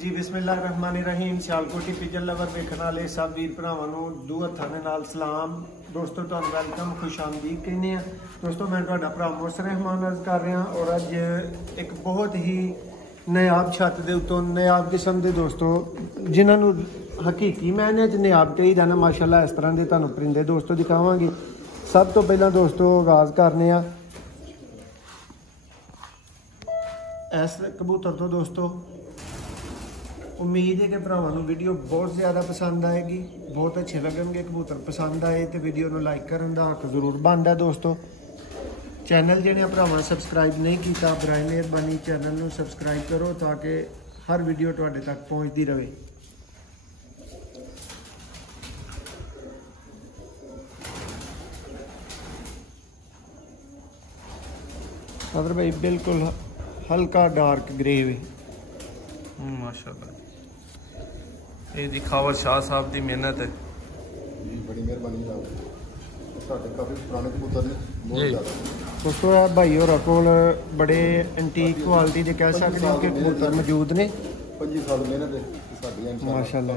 जी बिस्मिल्लाहिर्रहमानिर्रहीम। Sialkoti pigeon lover वेखण वाले सब वीर भरावां नूं दो हत्थां दे नाल सलाम। दोस्तों तुहानूं वेलकम खुश आमदीद कहने आ। दोस्तों मैं तुहाडा भरा मोहसिन रहमान अर्ज कर रहा और अज एक बहुत ही नायाब छत के उत्तों नायाब किस्म के दोस्तों जिन्होंने हकीकी मैने च नायाब चाहिए ना माशाल्लाह इस तरह के तुहानूं परिंदे दोस्तों दिखावांगे। सब तो पहला दोस्तों आगाज़ करने आ इस कबूतर तो दोस्तों। उम्मीद है कि भरावां नूं वीडियो बहुत ज़्यादा पसंद आएगी, बहुत अच्छे लगेंगे। कबूतर पसंद आए तो वीडियो नूं लाइक करन दा हक जरूर बनदा दोस्तों। चैनल जिहड़े भरावां सबसक्राइब नहीं किया बराए मेहरबानी चैनल नूं सबसक्राइब करो ताकि हर वीडियो तुहाडे तक पहुँचती रहे। अदर भाई बिल्कुल हल्का डार्क ग्रे वे माशाल्लाह। ये दिखावा शाह साहब की मेहनत है जी, बड़ी मेहरबानी साहब। काफ़ी पुराने कबूतर ने बहुत ज़्यादा दोस्तों है भाई होर कोल बड़े एंटीक क्वालिटी के कह सकते हो कि कबूतर मौजूद ने। 25 साल मेहनत है माशाल्लाह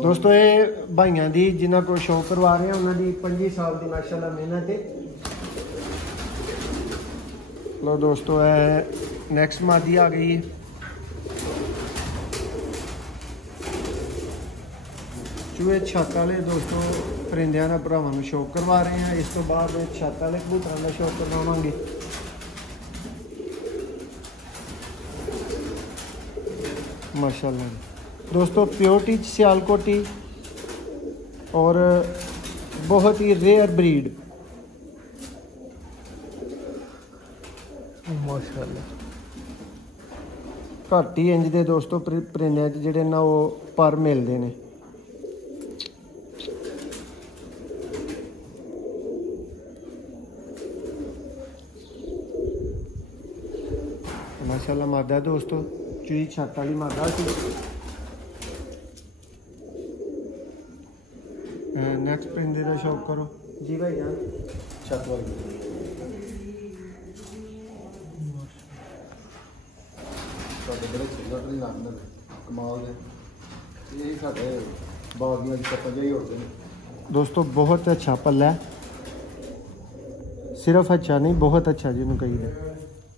दोस्तों ये भाइयों की जिन्होंने को शो करवा रहे हैं उन्होंने 25 साल की माशाल्लाह मेहनत है। लो दोस्तों है नेक्स्ट मादी आ गई है। चूहे छत वाले दोस्तों परिंदियां ना भरावां नूं शौक करवा रहे हैं। इस तो बाद छत वाले कबूतरों का शौक करवावांगे। माशाल्लाह दोस्तों प्योरिटी सियालकोटी और बहुत ही रेयर ब्रीड माशाल्लाह। घट ही इंज दे दोस्तों परिंदे जिहड़े ना वो पर मिलते हैं। माशाल्लाह मादा दोस्तों चूही छत वाली मादा सी। नेक्स्ट परिंदे का शौक करो जी भाई जान। छत वाली बड़े छोटे नाम कमाल के ये साढ़े बागियां की छत्तां जिही होते हैं दोस्तों। बहुत अच्छा पल्ला है, सिर्फ अच्छा नहीं बहुत अच्छा जिन्होंने कही।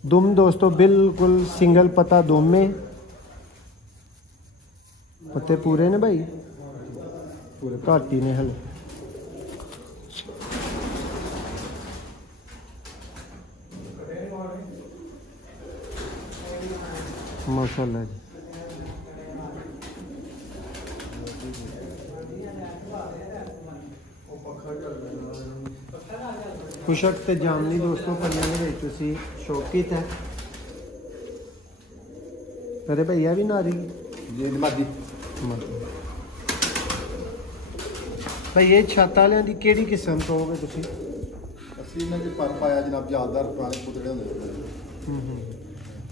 दुम दोस्तों बिल्कुल सिंगल पता दुम में पत्ते पूरे ने भाई पूरे घट ही ने हले। माशाल्लाह जी खुशक ते जामनी दोस्तों परियां शौक किया है। अरे भैया भी नारी भाई ये छत वाले की केड़ी किस्म तो होवे तुसी? ਅਸੀਂ ਇਹਨਾਂ ਦੇ ਪਰ ਪਾਇਆ जनाब जालदार पुराने कबूतर होंगे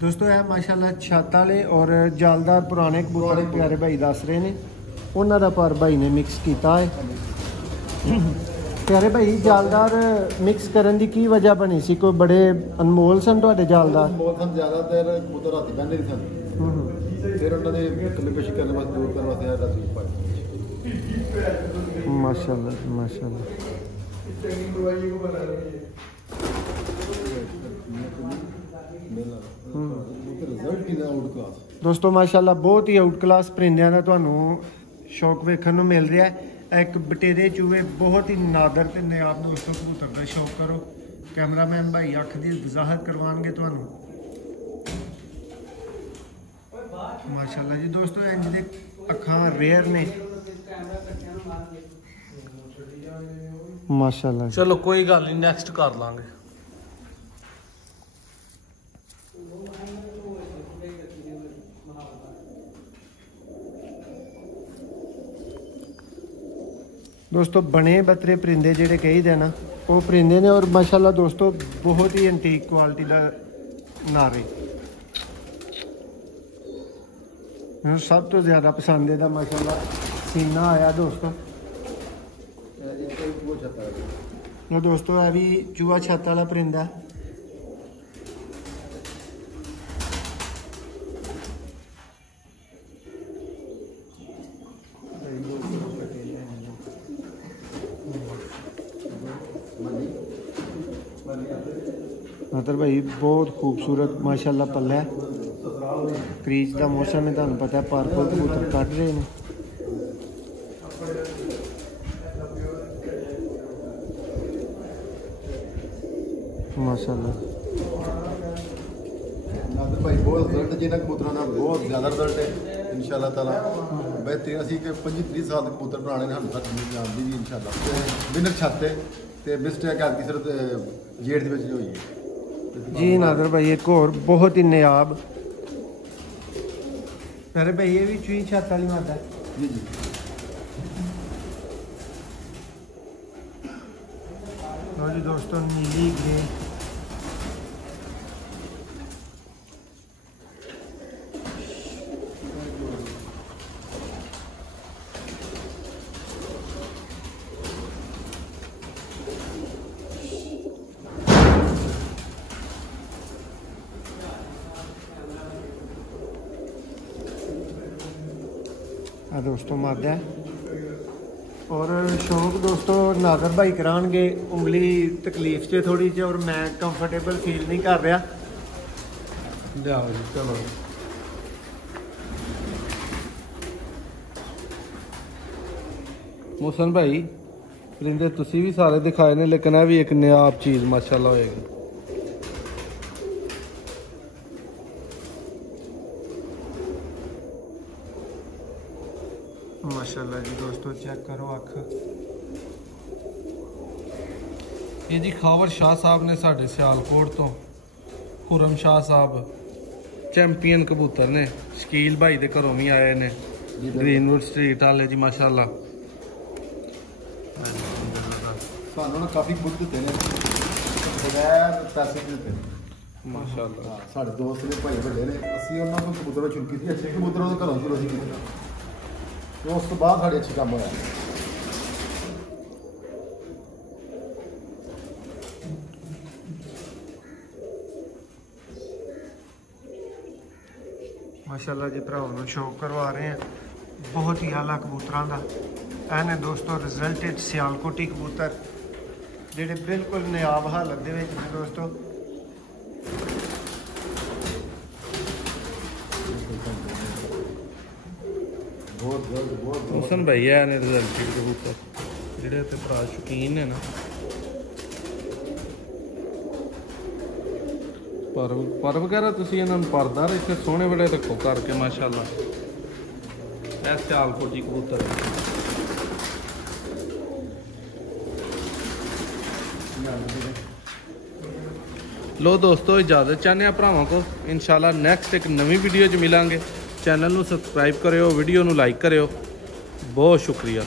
दोस्तों है माशाल्लाह छत वाले और जालदार पुराने कबूतर प्यारे भाई दस रहे हैं। उन्होंने पर भाई ने मिक्स किया है। प्यारे भाई जालदार मिक्स करने की की वजह बनी सी? कोई बड़े अनमोल सन तुहाडे जालदार? अनमोल सन ज़्यादातर कबूतर राती बहने नहीं सन फिर उन्होंने कलिपेश करने वास्ते दूर करने वास्ते ज़्यादा सूट पाया। माशाल्लाह माशाल्लाह दोस्तों माशाल्लाह बहुत ही आउट क्लास परिंदियां दा तुहानूं शौक वेखण नूं मिल रहा है। एक बटेरे चूहे बहुत ही नादर ते नायाब दोस्तों कबूतर का शौक करो। कैमरामैन भाई अख दी वजाहत करवाएंगे तुहानूं। माशाल्लाह जी दोस्तों इंज दे अखां रेयर ने माशाल्लाह। चलो कोई गल नहीं नेक्स्ट कर लांगे। दोस्तों बने बतरे परिंदे जिहड़े कही ना वो परिंदे ने और माशाल्लाह दोस्तों बहुत ही एंटीक क्वालिटी का नारे मैं सब तो ज़्यादा पसंद है माशाल्लाह सीना आया दोस्तों। वो दोस्तों है भी चूहा छत वाला परिंदा है। नादर भाई बहुत खूबसूरत माशाल्लाह पल्ला है। क्रीज का मौसम है, तुहानू पता है पार्कों कबूतर कट रहे हैं माशाल्लाह। नादर भाई बहुत रिजल्ट जिन्हें कबूतरों का बहुत ज़्यादा रिजल्ट है इंशाअल्लाह ताला। बेहतरीन असी कि 25-30 साल के कबूतर बनाने ने सानू आती भी इंशाअल्लाह। विनर छाते ते बेस्ट है कि सिर्फ जेठ दे विच होई है जी। नादर भाई एक और बहुत ही नायाब मेरे भाई ये भी चुई छत वाली मादा है जी जी। लो जी दोस्तों, नीली ग्रे दोस्तों मादा है। और शौक दोस्तों नादर भाई करानगे, उंगली तकलीफ से थोड़ी जी और मैं कंफर्टेबल फील नहीं कर रहा। जाओ जी चलो। मोहसन भाई परिंदे तुसी भी सारे दिखाए ने, लेकिन यह भी एक नायाब चीज़ माशाल्लाह होएगी। माशाल्लाह जी दोस्तों चेक करो अख। ये जी खावर शाह साहब ने साढ़े सियालकोट तो खुरम शाह साहब चैंपियन कबूतर ने, शकील भाई दे घरों भी आए ने, ग्रीनवुड स्ट्रीट वाले जी माशाल्लाह। सानू ना काफ़ी कबूतर दिते ने बगैर पैसे दिते माशाल्लाह। साढ़े दोस्त ने भाई बड़े ने, असी उन्होंने को कबूतर चुनकी थी अच्छे कबूतरों के घरों शुरू की। तो उस तो बाद साढ़े अच्छे काम होया। माशाल्लाह जी भरावां नूं शौक करवा रहे हैं बहुत ही आला कबूतरां दा। एने दोस्तों रिजल्टेड सियालकोटी कबूतर जेडे बिल्कुल नायाब हालत दे विच ने दोस्तों। मोहसन भाई है ने रिजल्टेड कबूतर जेडे ते भरा शौकीन ने ना। पर वगैरह तुसी इन्हां नूं परदा इत्थे सोहणे बड़े रखो करके माशाल्लाह। ऐ सियालकोटी कबूतर लो दोस्तों इजाजत चाहने भरावां को। इंशाल्लाह नैक्सट एक नवी वीडियो च मिलांगे। चैनल नूं सबसक्राइब करियो, वीडियो नूं लाइक करियो। बहुत शुक्रिया।